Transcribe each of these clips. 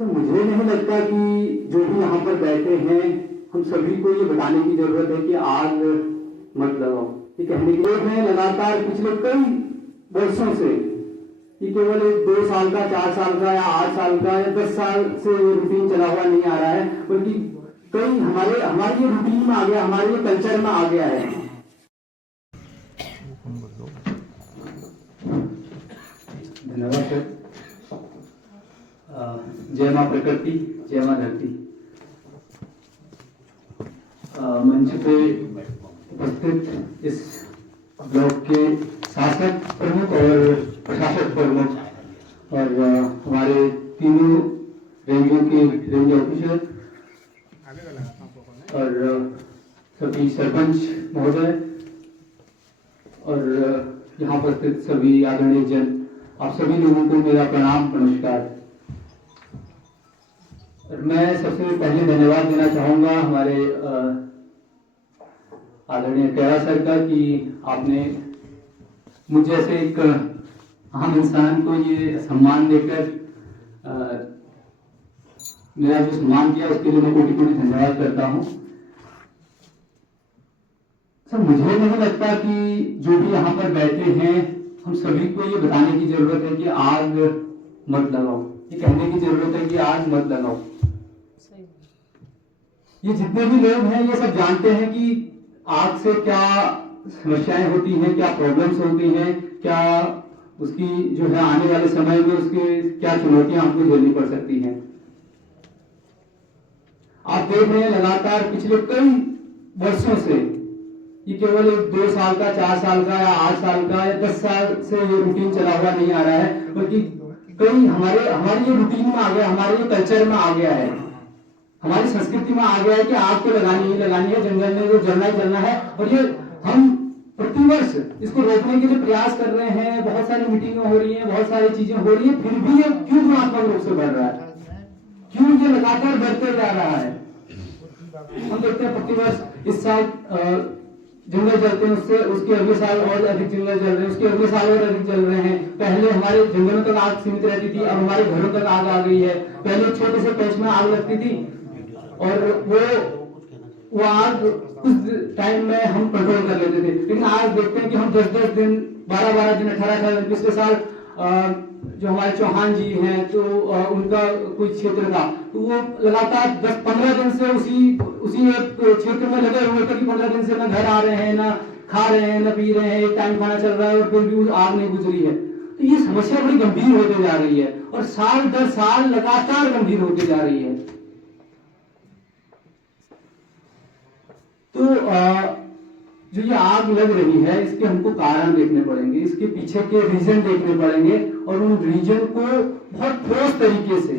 तो मुझे नहीं लगता कि जो भी यहाँ पर बैठे हैं हम सभी को ये बताने की जरूरत है कि आग मत लगाओ। ये कहने के लिए हैं लगातार पिछले कई वर्षों से, ये केवल 2 साल का, 4 साल का या 8 साल का या 10 साल से ये रूटीन चला हुआ नहीं आ रहा है, बल्कि कई हमारे ये रूटीन में आ गया, हमारे ये कल्चर में आ गया है। धन्यवाद सर। जय मां प्रकृति, जय मां धरती। मंच पे उपस्थित इस ब्लॉक के शासक प्रमुख और प्रशासक प्रमुख और हमारे तीनों रेंजों के रेंज ऑफिसर और सभी सरपंच महोदय और यहाँ पर उपस्थित सभी आदरणीय जन, आप सभी लोगों को मेरा प्रणाम, नमस्कार। मैं सबसे पहले धन्यवाद देना चाहूंगा हमारे आदरणीय कैरा सर का कि आपने मुझ जैसे एक आम इंसान को ये सम्मान देकर मेरा जो सम्मान किया उसके लिए मैं कोटि कोटि धन्यवाद करता हूँ। सर, मुझे नहीं लगता कि जो भी यहाँ पर बैठे हैं हम सभी को ये बताने की जरूरत है कि आग मत लगाओ, ये कहने की जरूरत है कि आग मत लगाओ। ये जितने भी लोग हैं ये सब जानते हैं कि आग से क्या समस्याएं होती हैं, क्या प्रॉब्लम्स होती हैं, क्या उसकी जो है आने वाले समय में उसके क्या चुनौतियां हमको झेलनी पड़ सकती हैं। आप देख रहे हैं लगातार पिछले कई वर्षों से, ये केवल 2 साल का, 4 साल का या 8 साल का या 10 साल से ये रूटीन चला हुआ नहीं आ रहा है, बल्कि कई हमारे ये रूटीन में आ गया, हमारे ये कल्चर में आ गया है, हमारी संस्कृति में आ गया है कि आग तो लगानी ही लगानी है, जंगल में तो जलना ही जलना है। और ये हम प्रतिवर्ष इसको रोकने के लिए प्रयास कर रहे हैं, बहुत सारी मीटिंगें हो रही हैं, बहुत सारी चीजें हो रही हैं, फिर भी ये क्यों गुणात्मक रूप से बढ़ रहा है, क्यों ये लगातार बढ़ते जा रहा है। हम देखते हैं प्रतिवर्ष इस साल जंगल जलते हैं, उसके अगले साल और अधिक जंगल जल रहे हैं, उसके अगले साल और अधिक जल रहे हैं। पहले हमारे जंगलों तक आग सीमित रहती थी, अब हमारे घरों तक आग आ गई है। पहले छोटे से पैच में आग लगती थी और वो आग उस टाइम में हम कंट्रोल कर लेते थे, लेकिन आज देखते हैं कि हम 10-10 दिन, 12-12 दिन, 18-18 दिन, पिछले साल जो हमारे चौहान जी हैं तो उनका कोई क्षेत्र था तो वो लगातार 10-15 दिन से उसी एक क्षेत्र में लगे हुए थे कि 15 दिन से ना घर आ रहे हैं, ना खा रहे हैं, ना पी रहे हैं, एक टाइम खाना चल रहा है और फिर भी आग नहीं बुझ रही है। तो ये समस्या बड़ी गंभीर होते जा रही है और साल दर साल लगातार गंभीर होती जा रही है। तो जो ये आग लग रही है इसके हमको कारण देखने पड़ेंगे, इसके पीछे के रीजन देखने पड़ेंगे और उन रीजन को बहुत ठोस तरीके से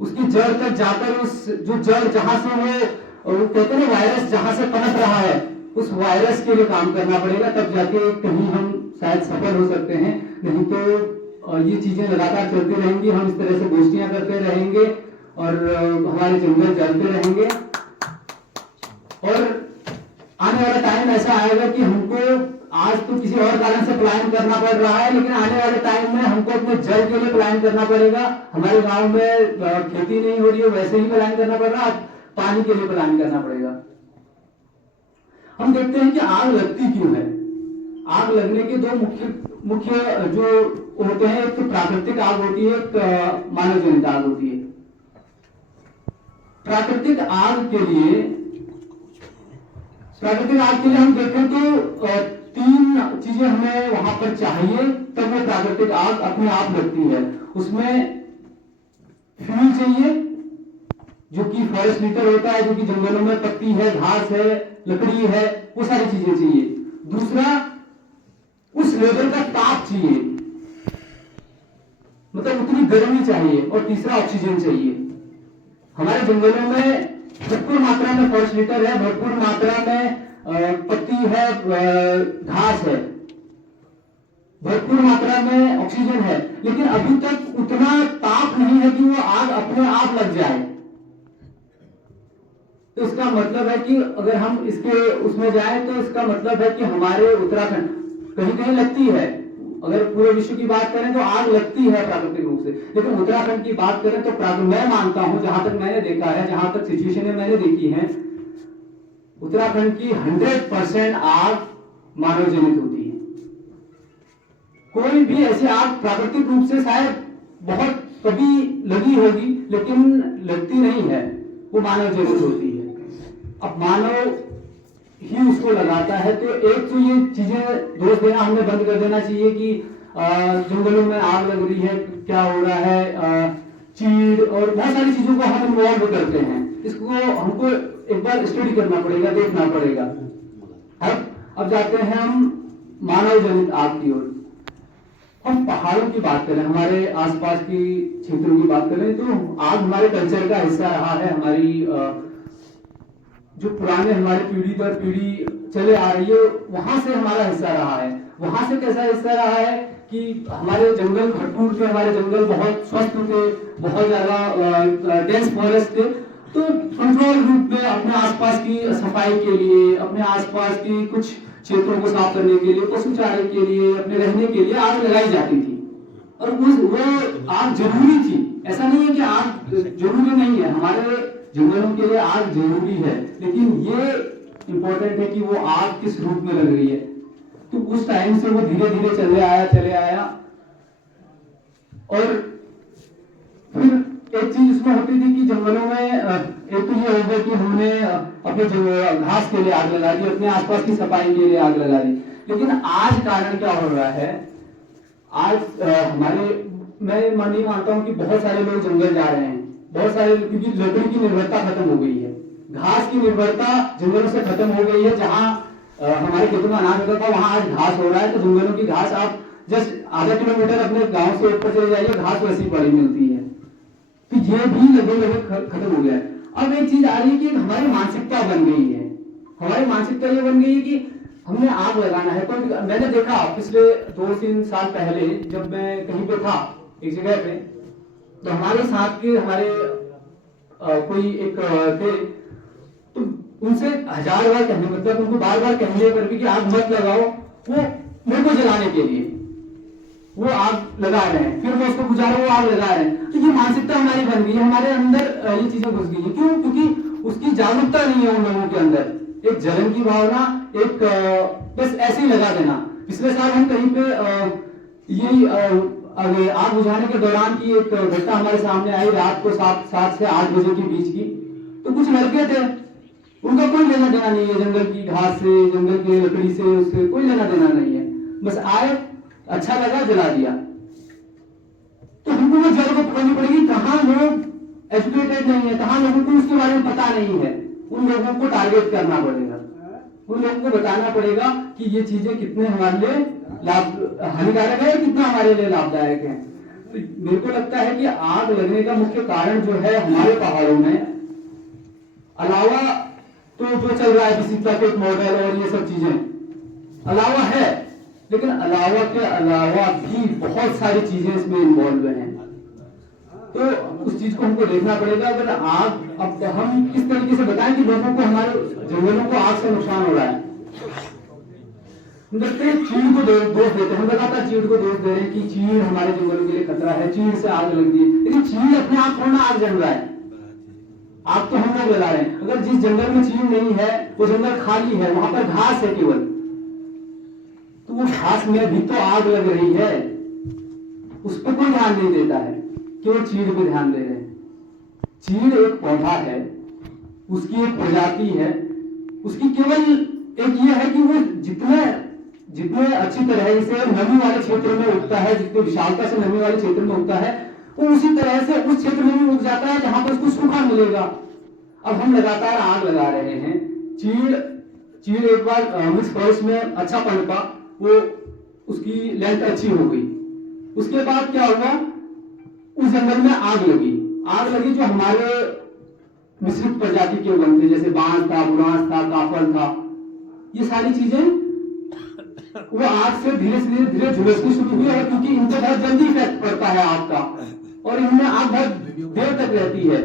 उसकी जड़ तक जाकर उस जो जड़ जहां से वो कहते हैं वायरस जहां से पनप रहा है उस वायरस के लिए काम करना पड़ेगा, तब जाके कहीं हम शायद सफल हो सकते हैं। नहीं तो ये चीजें लगातार चलती रहेंगी, हम इस तरह से गोष्ठियां करते रहेंगे और हमारे जंगल जलते रहेंगे और आने वाला टाइम ऐसा आएगा कि हमको आज तो किसी और कारण से प्लान करना पड़ रहा है, लेकिन आने वाले टाइम में हमको अपने जल के लिए प्लान करना पड़ेगा। हमारे गांव में खेती नहीं हो रही है, वैसे ही प्लान करना पड़ रहा है, पानी के लिए प्लान करना पड़ेगा। हम देखते हैं कि आग लगती क्यों है। आग लगने के 2 मुख्य जो होते हैं, एक तो प्राकृतिक आग होती है, एक मानव जनित आग होती है। प्राकृतिक आग के लिए हम देखें तो 3 चीजें हमें वहां पर चाहिए, तब वो प्राकृतिक आग अपने आप लगती है। उसमें फ्यूल चाहिए जो कि फॉरेस्ट हीटर होता है, जो कि जंगलों में पत्ती है, घास है, लकड़ी है, वो सारी चीजें चाहिए। दूसरा, उस लेवल का ताप चाहिए, मतलब उतनी गर्मी चाहिए। और तीसरा, ऑक्सीजन चाहिए। हमारे जंगलों में भरपूर मात्रा में फॉरेस्ट हीटर है, भरपूर मात्रा में पत्ती है, घास है, भरपूर मात्रा में ऑक्सीजन है, लेकिन अभी तक उतना ताप नहीं है कि वो आग अपने आप लग जाए। तो इसका मतलब है कि अगर हम इसके उसमें जाएं तो इसका मतलब है कि हमारे उत्तराखंड कहीं कहीं लगती है, अगर पूरे विश्व की बात करें तो आग लगती है प्राकृतिक रूप से, लेकिन उत्तराखंड की बात करें तो मैं मानता हूं, जहां तक मैंने देखा है, जहां तक सिचुएशन मैंने देखी है, उत्तराखंड की 100% आग मानव जनित होती है। कोई भी ऐसी आग प्राकृतिक रूप से शायद बहुत कभी लगी होगी, लेकिन लगती नहीं है, वो मानव जनित होती है। अब मानव ही उसको लगाता है, तो एक तो ये चीजें दोष देना हमें बंद कर देना चाहिए कि जंगलों में आग लग रही है, क्या हो रहा है, चीड़ और बहुत सारी चीजों को हम इन्वॉल्व करते हैं। इसको हमको एक बार स्टडी करना पड़ेगा, देखना पड़ेगा। अब जाते हैं हम मानव जनित आग की ओर। हम पहाड़ों की बात करें, हमारे आसपास की क्षेत्रों की बात करें, तो आग हमारे कल्चर का हिस्सा रहा है। हमारी जो पुराने हमारे पीढ़ी दर पीढ़ी चले आ रही है, वहां से हमारा हिस्सा रहा है। वहां से कैसा हिस्सा रहा है कि हमारे जंगल भरपूर थे, हमारे जंगल बहुत स्वस्थ थे, बहुत ज्यादा डेंस फॉरेस्ट थे। तो कंट्रोल रूप में अपने आसपास की सफाई के लिए, अपने आसपास की कुछ क्षेत्रों को साफ करने के लिए, पशु चारे के लिए, अपने रहने के लिए आग लगाई जाती थी। और वो आग जरूरी थी, ऐसा नहीं है कि आग जरूरी नहीं है। हमारे जंगलों के लिए आग जरूरी है, लेकिन ये इंपॉर्टेंट है कि वो आग किस रूप में लग रही है। तो उस टाइम से वो धीरे धीरे चले आया। और फिर एक चीज इसमें होती थी कि जंगलों में एक तो ये हो गया कि हमने अपने घास के लिए आग लगा दी, अपने आसपास की सफाई के लिए आग लगा दी। लेकिन आज कारण क्या हो रहा है, आज मैं नहीं मानता हूं कि बहुत सारे लोग जंगल जा रहे हैं, बहुत सारे, क्योंकि लकड़ी की निर्भरता खत्म हो गई है, घास की निर्भरता जंगलों से खत्म हो गई है। जहां हमारे खेतों में अनाज होता था, वहां आज घास हो रहा है। तो जंगलों की घास आप जस्ट आधा किलोमीटर अपने गांव से ऊपर चले जाइए, घास वैसी पड़ी मिलती है। तो ये भी लगभग खत्म हो गया है। अब एक चीज आ रही है कि हमारी मानसिकता बन गई है। हमारी मानसिकता ये बन गई है कि हमने आग लगाना है। तो मैंने देखा पिछले 2-3 साल पहले जब मैं कहीं पे था एक जगह पे, तो हमारे साथ के हमारे कोई एक थे, तो उनसे 1000 बार कहने, मतलब उनको बार बार कहने पर भी कि आग मत लगाओ, वो मेरे को जलाने के लिए वो आग लगा रहे हैं। फिर मैं उसको गुजारा, वो आग लगा रहे हैं। तो ये मानसिकता हमारी बन गई है, हमारे अंदर ये चीजें घुस गई है। क्यों? क्योंकि उसकी जागरूकता नहीं है उन लोगों के अंदर। एक जलन की भावना, एक बस ऐसे ही लगा देना। पिछले साल हम कहीं पे यही आग बुझाने के दौरान की एक घटना हमारे सामने आई, रात को 7 से 8 बजे के बीच की। तो कुछ लड़के थे, उनका कोई लेना देना नहीं है जंगल की घास से, जंगल की लकड़ी से, उससे कोई लेना देना नहीं है। बस आए, अच्छा लगा, जला दिया। तो हमको वो जगह को पकड़नी पड़ेगी, कहां लोग एजुकेटेड नहीं है, कहां लोगों को उसके बारे में पता नहीं है। उन लोगों को टारगेट करना पड़ेगा, उन लोगों को बताना पड़ेगा कि ये चीजें कितने हमारे लिए हानिकारक है, कितना हमारे लिए लाभदायक है। तो मेरे को लगता है कि आग लगने का मुख्य कारण जो है हमारे पहाड़ों में, अलावा तो जो चल रहा है किसी प्लाकेट मॉडल और ये सब चीजें अलावा है, लेकिन अलावा के अलावा भी बहुत सारी चीजें इसमें इन्वॉल्व हैं। तो उस चीज को हमको देखना पड़ेगा। अगर आग, अब हम किस तरीके से बताएं कि लोगों को, हमारे जंगलों को आग से नुकसान हो रहा है। चीड़ को दोष देते हैं, हम लगातार चीड़ को दोष दे रहे हैं कि चीड़ हमारे जंगलों के लिए खतरा है, चीड़ से आग लग रही है। लेकिन चीड़ अपने आप थोड़ा आग जल रहा है, आग तो हम लोग जला रहे हैं। अगर जिस जंगल में चीड़ नहीं है, वो जंगल खाली है, वहां पर घास है केवल, तो वो घास में भी तो आग लग रही है, उस पर कोई ध्यान नहीं देता है, केवल चीड़ पे ध्यान दे रहे हैं। चीड़ एक पौधा है, उसकी एक प्रजाति है, उसकी केवल एक ये है कि वो जितने अच्छी तरह से नमी वाले क्षेत्र में उगता है, जितने विशालता से नमी वाले क्षेत्र में उगता है, वो उसी तरह से उस क्षेत्र में भी उग जाता है जहां पर उसको सूखा मिलेगा। अब हम लगातार आग लगा रहे हैं। चीड़ एक बार मिक्स फॉरेस्ट में अच्छा पनपा, वो उसकी लेंथ अच्छी हो गई। उसके बाद क्या हुआ, उस जंगल में आग लगी जो हमारे मिश्रित प्रजाति के वन थे, जैसे बांस था, बुरांस था, काफल था, ये सारी चीजें वो आग से धीरे धीरे झुलसनी शुरू हुई है, क्योंकि इनसे बहुत जल्दी इफेक्ट पड़ता है आग का, और इनमें आग बहुत देर तक रहती है।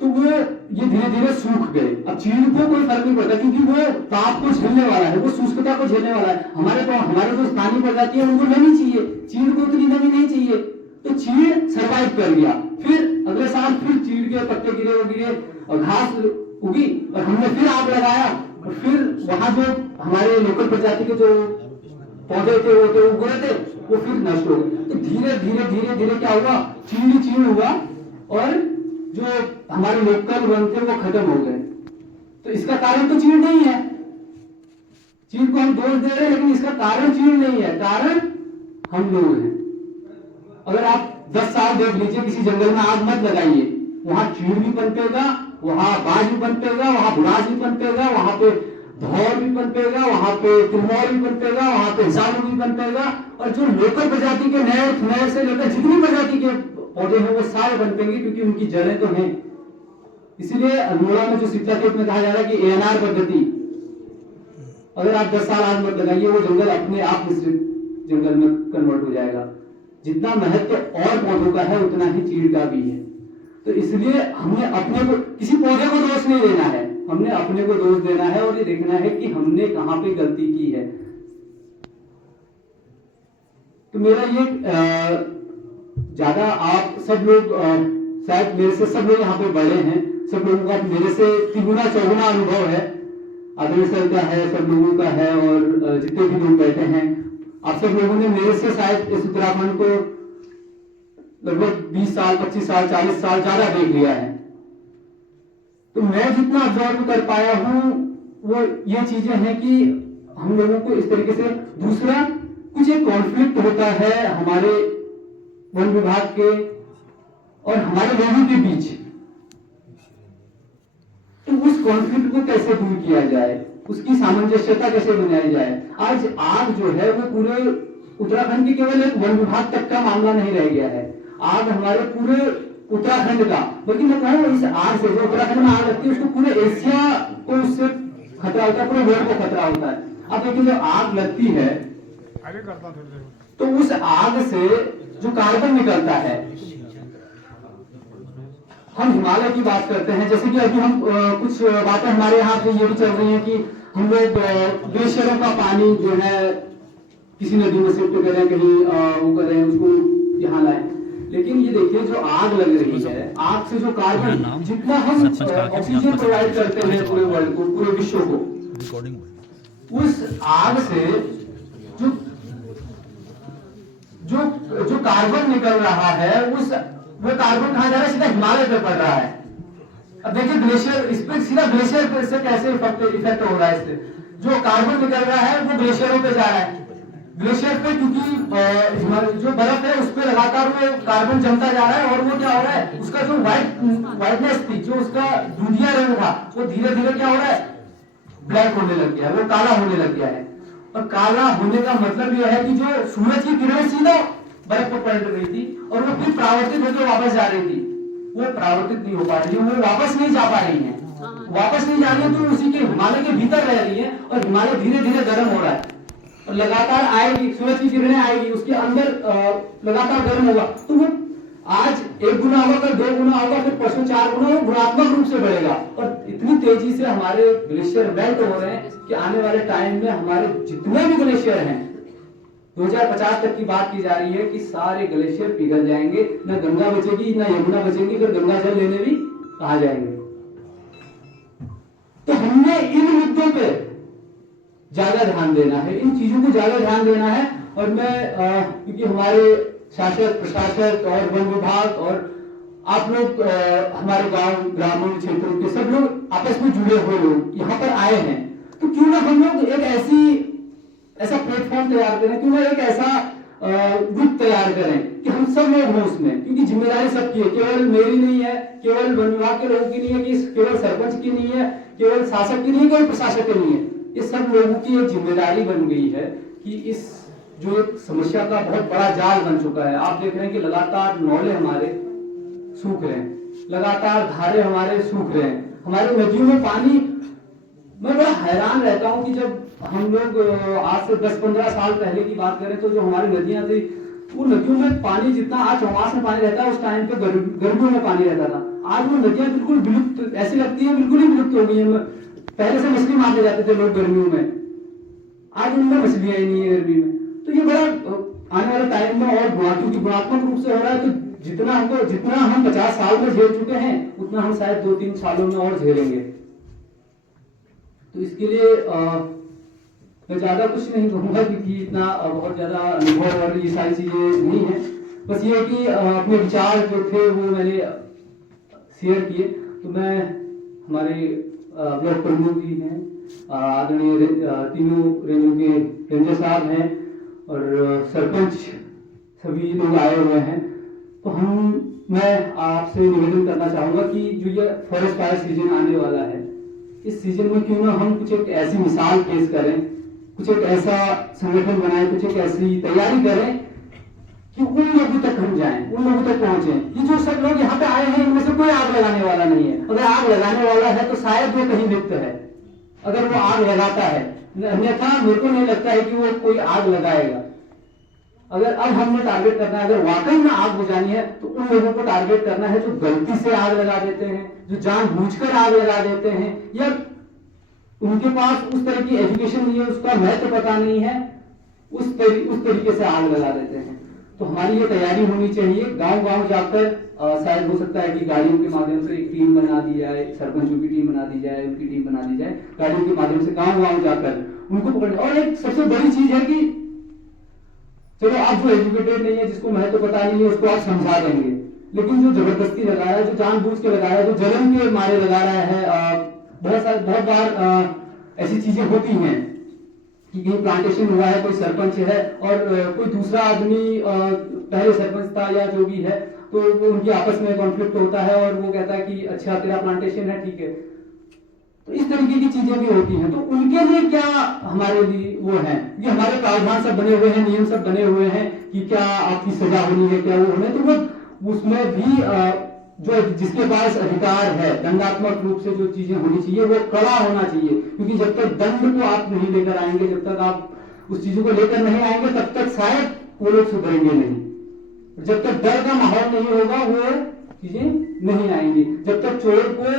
तो वो ये धीरे धीरे सूख गए। अब चीड़ को कोई फर्क नहीं पड़ता क्योंकि वो ताप को झेलने वाला है, वो शुष्कता को झेलने वाला है। हमारे जो स्थानीय प्रजाति है उनको नमी चाहिए, चीड़ को उतनी नमी नहीं चाहिए, तो चीड़ सरवाइव कर गया। फिर अगले साल फिर चीड़ के पत्ते गिरे और घास उगी और हमने फिर आग लगाया और फिर वहां जो हमारे लोकल प्रजाति के जो पौधे थे वो उग रहे थे वो फिर नष्ट हो गए। तो धीरे धीरे धीरे धीरे क्या हुआ, चीड़ हुआ और जो हमारे लोकल वन थे वो खत्म हो गए। तो इसका कारण तो चीड़ नहीं है, चीड़ को हम दोष दे रहे हैं लेकिन इसका कारण चीड़ नहीं है, कारण हम लोग हैं। अगर आप 10 साल देख लीजिए किसी जंगल में आग मत लगाइए, वहां चीड़ भी पनपेगा, वहां बाज भी पनपेगा, वहां बुरास भी पनपेगा, वहां पे धौर भी पनपेगा, वहां पे तिलमौर भी पनपेगा, वहां पे जामुन भी पनपेगा और जो लोकल प्रजाति के नए से लेकर जितनी प्रजाति के पौधे हैं वो सारे पनपेंगे क्योंकि उनकी जड़ें तो हैं। इसीलिए अल्मोड़ा में जो शीतला खेत में कहा जा रहा है कि ANR पद्धति, अगर आप 10 साल आग मत लगाइए वो जंगल अपने आप मिश्रित जंगल में कन्वर्ट हो जाएगा। जितना महत्व और पौधों का है उतना ही चीड़ का भी है। तो इसलिए हमने अपने को, किसी पौधे को दोष नहीं देना है, हमने अपने को दोष देना है और ये देखना है कि हमने कहां पे गलती की है। तो मेरा ये ज्यादा आप सब लोग शायद मेरे से सब लोग यहाँ पे बड़े हैं, सब लोगों का मेरे से तिगुना चौगुना अनुभव है, आदमी सर का है, सब लोगों का है और जितने भी लोग बैठे हैं आप सब लोगों ने मेरे से शायद इस उत्तराखंड को लगभग 20 साल 25 साल 40 साल ज्यादा देख लिया है। तो मैं जितना ऑब्जर्व कर पाया हूं वो ये चीजें हैं कि हम लोगों को इस तरीके से, दूसरा कुछ एक कॉन्फ्लिक्ट होता है हमारे वन विभाग के और हमारे लोगों के बीच, तो उस कॉन्फ्लिक्ट को कैसे दूर किया जाए, उसकी सामंजस्यता कैसे बनाई जाए। आज आग जो है वो पूरे उत्तराखंड के केवल एक वन विभाग तक का मामला नहीं रह गया है, आग हमारे पूरे उत्तराखंड का, बल्कि मैं कहूँ इस आग से जो उत्तराखंड में आग लगती है उसको पूरे एशिया को उससे खतरा होता है, पूरे वर्ल्ड को खतरा होता है। अब देखिए जब आग लगती है तो उस आग से जो कार्बन निकलता है, हम हिमालय की बात करते हैं, जैसे कि अभी हम कुछ बातें हमारे यहाँ पे ये भी चल रही हैं कि हम लोग ग्लेशियरों का पानी जो है किसी नदी में शिफ्ट करें, कहीं वो करें, उसको यहाँ लाएं। लेकिन ये देखिए जो आग लग रही है, आग से जो कार्बन, जितना हम ऑक्सीजन प्रोवाइड करते हैं पूरे वर्ल्ड को, पूरे विश्व को, उस आग से जो कार्बन निकल रहा है वो कार्बन कहाँ जा रहा है, सीधा हिमालय पे पड़ रहा है। अब देखिए ग्लेशियर, इस पे सीधा ग्लेशियर पे से कैसे इफेक्ट हो रहा है, इससे जो कार्बन निकल रहा है वो ग्लेशियरों पे जा रहा है। ग्लेशियर पे क्योंकि जो बर्फ है उस पे लगातार वो कार्बन जमता जा रहा है और वो क्या हो रहा है, उसका जो व्हाइटनेस थी, जो उसका दूधिया रंग था, वो धीरे धीरे क्या हो रहा है, ब्लैक होने लग गया है, वो काला होने लग गया है। और काला होने का मतलब यह है कि जो सूरज की किरणें सीधा बर्फ पर पड़ रही थी और वो फिर परावर्तित होकर वापस जा रही थी, वो परावर्तित नहीं हो पा रही है, वो वापस नहीं जा पा रही है, वापस नहीं जा रही है, तो उसी के हिमालय के भीतर रह रही है और हिमालय धीरे धीरे गर्म हो रहा है और लगातार आएगी, सूरज की किरणें आएगी, उसके अंदर लगातार गर्म होगा, तो वो आज 1 गुना होगा, कल 2 गुना होगा, फिर परसों 4 गुना, वो गुणात्मक रूप से बढ़ेगा। और इतनी तेजी से हमारे ग्लेशियर मेल्ट हो रहे हैं कि आने वाले टाइम में हमारे जितने भी ग्लेशियर हैं, 2050 तक की बात की जा रही है कि सारे ग्लेशियर पिघल जाएंगे, न गंगा बचेगी न यमुना बचेगी, फिर गंगा जल लेने भी कहा जाएंगे। तो हमने इन मुद्दों पे ज्यादा ध्यान देना है, इन चीजों को ज्यादा ध्यान देना है। और मैं क्योंकि हमारे शासक प्रशासक और वन विभाग और आप लोग हमारे गांव ग्रामीण क्षेत्रों के सब लोग आपस में जुड़े हुए लोग यहाँ पर आए हैं, तो क्यों ना हम लोग एक ऐसा प्लेटफॉर्म तैयार करें, क्यों ना एक ऐसा ग्रुप तैयार करें कि हम सब लोग हों उसमें, क्योंकि जिम्मेदारी सबकी है, केवल मेरी नहीं है, केवल वन विभाग के लोगों की नहीं है, कि केवल सरपंच की नहीं है, केवल शासक की नहीं है, केवल प्रशासक की नहीं है, ये सब लोगों की एक जिम्मेदारी बन गई है कि इस जो एक समस्या का बहुत बड़ा जाल बन चुका है। आप देख रहे हैं कि लगातार नौले हमारे सूख रहे हैं, लगातार धारे हमारे सूख रहे हैं, हमारी नदियों में पानी, मैं बड़ा हैरान रहता हूं कि जब हम लोग आज से 10-15 साल पहले की बात करें तो जो हमारी नदियां थी वो नदियों में पानी जितना आज चौमास में पानी रहता है, उस टाइम पे गर्मियों में पानी रहता था। आज वो नदियां बिल्कुल विलुप्त ऐसी लगती है, बिल्कुल ही विलुप्त हो गई है। पहले से मछली मारने जाते थे लोग गर्मियों में, आज उनमें मछलियां ही नहीं है गर्मी में। तो ये बड़ा आने वाले टाइम में और क्योंकि गुणात्मक रूप से हो रहा है, तो जितना हम 50 साल में झेल चुके हैं, उतना हम शायद 2-3 सालों में और झेलेंगे। तो इसके लिए मैं ज्यादा कुछ नहीं कहूंगा, क्योंकि इतना बहुत ज्यादा अनुभव और ये सारी चीजें नहीं है। बस ये कि अपने विचार जो थे वो मैंने शेयर किए। तो मैं हमारे ब्लॉक प्रमुख जी हैं, आदरणीय तीनों रेंजों के रेंजर साहब हैं और सरपंच सभी लोग आए हुए हैं। तो मैं आपसे निवेदन करना चाहूंगा कि जो ये फॉरेस्ट फायर सीजन आने वाला है, इस सीजन में क्यों ना हम कुछ एक ऐसी मिसाल पेश करें, कुछ एक ऐसा संगठन बनाएं, कुछ एक ऐसी तैयारी करें कि उन लोगों तक हम जाएं, उन लोगों तक पहुंचे। ये जो सब लोग यहाँ पे आए हैं, इनमें से कोई आग लगाने वाला नहीं है। अगर आग लगाने वाला है तो शायद वो कहीं लिप्त है, अगर वो आग लगाता है। अन्यथा मेरे को नहीं लगता है कि वो कोई आग लगाएगा। अगर अब हमने टारगेट करना है, अगर वाकई में आग बुझानी है, तो उन लोगों को टारगेट करना है जो गलती से आग लगा देते हैं, जो जानबूझकर आग लगा देते हैं, या उनके पास उस तरह की एजुकेशन नहीं है, उसका महत्व पता नहीं है, उस तरीके से आग लगा देते हैं। तो हमारी ये तैयारी होनी चाहिए, गांव-गांव जाकर शायद हो सकता है कि गाड़ियों के माध्यम से एक टीम बना दी जाए, सरपंचों की टीम बना दी जाए, उनकी टीम बना दी जाए, गाड़ियों के माध्यम से गांव-गांव जाकर उनको पकड़ने। और एक सबसे बड़ी चीज है कि चलो आप जो एजुकेटेड नहीं है, जिसको महत्व पता नहीं है, उसको आप समझा देंगे, लेकिन जो जबरदस्ती लगा रहा है, जो जानबूझ के लगा रहा है, जो जलन के मारे लगा रहा है, बहुत बार ऐसी चीजें होती हैं कि कहीं प्लांटेशन हुआ है, कोई सरपंच है और कोई दूसरा आदमी पहले सरपंच था या जो भी है, तो वो उनके आपस में कॉन्फ्लिक्ट होता है और वो कहता है कि अच्छा तेरा प्लांटेशन है, ठीक है। तो इस तरीके की चीजें भी होती हैं। तो उनके लिए क्या हमारे लिए वो है, ये हमारे प्रावधान सब बने हुए हैं, नियम सब बने हुए हैं कि क्या आपकी सजा होनी है, क्या वो होना है। तो वो उसमें भी जो जिसके पास अधिकार है, दंडात्मक रूप से जो चीजें होनी चाहिए वो कड़ा होना चाहिए, क्योंकि जब तक दंड को आप नहीं लेकर आएंगे, जब तक आप उस चीजों को लेकर नहीं आएंगे, तब तक शायद वो लोग सुधरेंगे नहीं। जब तक डर का माहौल नहीं होगा, वो चीजें नहीं आएंगी। जब तक चोर को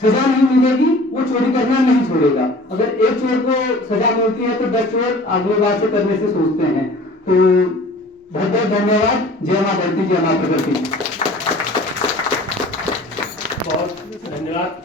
सजा नहीं मिलेगी, वो चोरी करना नहीं छोड़ेगा। अगर एक चोर को सजा मिलती है तो 10 चोर अगली बार से करने से सोचते हैं। तो बहुत बहुत धन्यवाद। जय मां धरती, जय मां प्रकृति। बहुत धन्यवाद।